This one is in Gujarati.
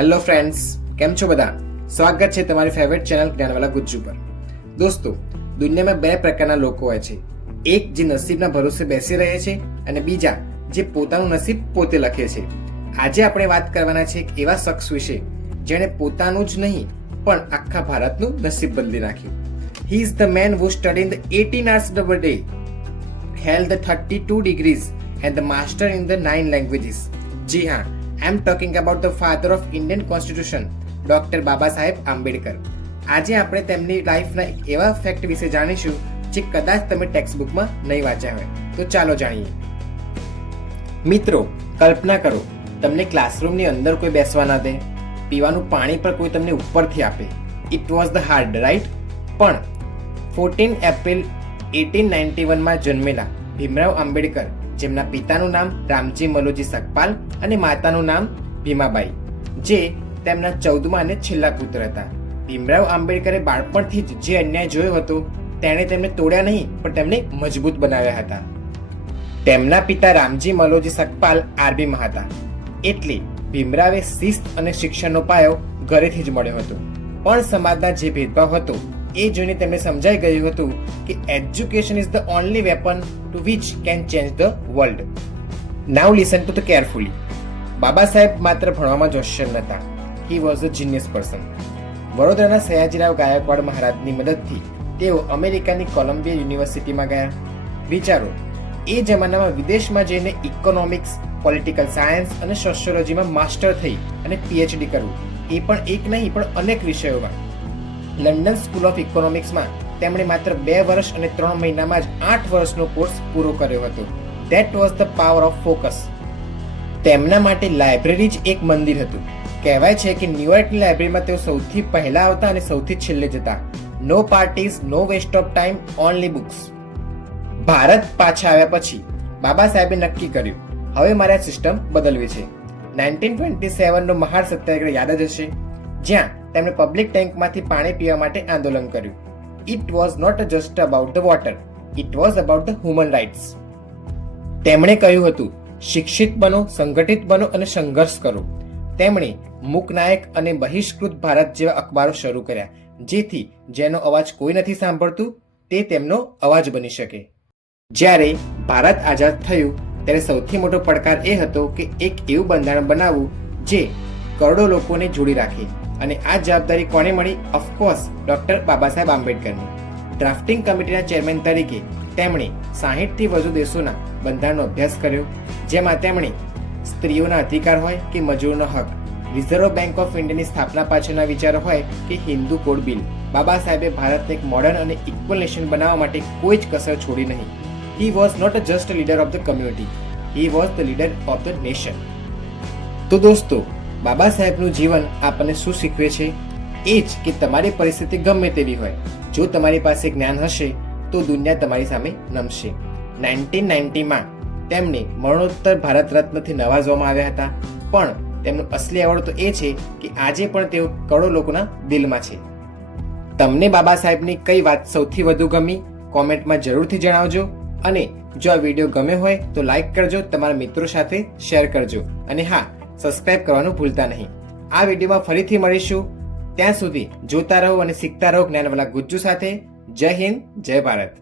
હેલો ફ્રેન્ડ્સ, કેમ છો બધા? સ્વાગત છે તમારી ફેવરેટ ચેનલ જ્ઞાનવાલા ગુજ્જુ પર. દોસ્તો, દુનિયામાં બે પ્રકારના લોકો હોય છે. એક જે નસીબના ભરોસે બેસી રહે છે અને બીજા જે પોતાનું નસીબ પોતે લખે છે. આજે આપણે વાત કરવાના છે એક એવા શખ્સ વિશે જેણે પોતાનું જ નહીં પણ આખા ભારતનું નસીબ બદલી નાખ્યું. He is the man who studied the 18 hours a day, held the 32 degrees and the master in the 9 languages. જી હા, I am talking about the father of Indian Constitution, doctor Baba Saheb Ambedkar. આજે આપણે તેમની લાઈફના એવા ફેક્ટ વિશે જાણીશું જે કદાચ તમે ટેક્સ્ટ બુકમાં નહીં વાંચ્યા હોય. તો ચાલો જાણીએ. મિત્રો, કલ્પના કરો તમને ક્લાસરૂમની અંદર કોઈ બેસવા ના દે, પીવાનું પાણી પણ કોઈ તમને ઉપરથી આપે. It was the hard, right? પણ 14 એપ્રિલ 1891માં જન્મેલા ભીમરાવ આંબેડકર, જેમના પિતાનું નામ રામજી મલોજી સકપાલ અને માતાનું નામ ભીમાબાઈ, જે તેમના 14મા અને છેલ્લા પુત્ર હતા. ભીમરાવ આંબેડકરે બાળપણથી જ જે અન્યાય જોયો હતો તેણે તેમને તોડ્યા નહીં પણ તેમને મજબૂત બનાવ્યા હતા. તેમના પિતા રામજી મલોજી સકપાલ આર્મીમાં હતા, એટલે ભીમરાવે શિસ્ત અને શિક્ષણનો પાયો ઘરેથી જ મળ્યો હતો. પણ સમાજના જે ભેદભાવ હતો એ જોઈને તેમને સમજાઈ ગયું હતું કે education is the only weapon to which can change the world. Now listen to the carefully. Baba Saheb માત્ર ભણવામાં જ હોશિયાર નહોતા. He was a genius person. વડોદરાના સયાજીરાવ ગાયકવાડ મહારાજની મદદથી તેઓ અમેરિકાની કોલંબિયા યુનિવર્સિટીમાં ગયા. વિચારો, એ જમાનામાં વિદેશમાં જઈને ઇકોનોમિક્સ, પોલિટિકલ સાયન્સ અને સોશિયોલોજીમાં માસ્ટર થઈ અને પીએચડી કરવું, એ પણ એક નહીં પણ અનેક વિષયોમાં. લંડન સ્કૂલ ઓફ ઇકોનોમિક્સમાં તેમણે માત્ર 2 વર્ષ અને 3 મહિનામાં જ 8 વર્ષનો કોર્સ પૂરો કર્યો હતો. That was the power of focus. તેમના માટે લાઇબ્રેરી જ એક મંદિર હતું. કહેવાય છે કે ન્યુયોર્કની લાઇબ્રેરીમાં તેઓ સૌથી પહેલા આવતા અને સૌથી છેલ્લે જતા. No parties, no waste of time, only books. Bharat પાછા આવ્યા પછી બાબા સાહેબે નક્કી કર્યું, હવે મારે આ સિસ્ટમ બદલવી છે. 1927નો મહાન સત્યાગ્રહ યાદ જ હશે, જ્યાં તેમણે પબ્લિક ટેન્કમાંથી પાણી પીવા માટે આંદોલન કર્યું. It was not just about the water, it was about the human rights. તેમણે કહ્યું હતું, શિક્ષિત બનો, સંગઠિત બનો અને સંઘર્ષ કરો. તેમણે મૂકનાયક અને બહિષ્કૃત ભારત જેવા અખબારો શરૂ કર્યા, જેથી જેનો અવાજ કોઈ નથી સાંભળતું તે તેમનો અવાજ બની શકે. જ્યારે ભારત આઝાદ થયું ત્યારે સૌથી મોટો પડકાર એ હતો કે એક એવું બંધારણ બનાવવું જે કરોડો લોકોને જોડી રાખે. અને આ જવાબદારી કોને મળી? ઓફકોર્સ ડોક્ટર બાબા સાહેબ આંબેડકરની. ડ્રાફ્ટિંગ કમિટીના ચેરમેન તરીકે તેમણે 60થી વધુ દેશોના બંધારણનો અભ્યાસ કર્યો, જેમાં તેમણે સ્ત્રીઓના અધિકાર હોય કે મજૂરનો હક, રિઝર્વ બેંક ઓફ ઇન્ડિયાની સ્થાપના પાછળના વિચારો હોય કે હિન્દુ કોડ બિલ, બાબા સાહેબે ભારતને એક મોડર્ન અને ઇક્વલ નેશન બનાવવા માટે કોઈ જ કસર છોડી નહીં. He was not just leader of the community, he was the leader of the nation. તો દોસ્તો, બાબા સાહેબનું જીવન આપણને શું શીખવે છે? એ જ કે તમારી પરિસ્થિતિ ગમે તેવી હોય, જો તમારી પાસે જ્ઞાન હશે તો દુનિયા તમારી સામે નમશે. 1990માં તેમને મરણોત્તર ભારત રત્નથી નવાજવામાં આવ્યા હતા, પણ તેમનું અસલી એવોર્ડ તો એ છે કે આજે પણ તેઓ કરોડો લોકોના દિલમાં છે. તમને બાબા સાહેબની કઈ વાત સૌથી વધુ ગમી? કોમેન્ટમાં જરૂરથી જણાવજો. અને જો આ વિડીયો ગમ્યો હોય તો લાઈક કરજો, તમારા મિત્રો સાથે શેર કરજો, અને હા, સબસ્ક્રાઇબ કરવાનું ભૂલતા નહીં. આ વિડીયોમાં ફરીથી મળીશું. ત્યાં સુધી જોતા રહો અને શીખતા રહો જ્ઞાનવાલા ગુજ્જુ સાથે. જય હિન્દ, જય ભારત.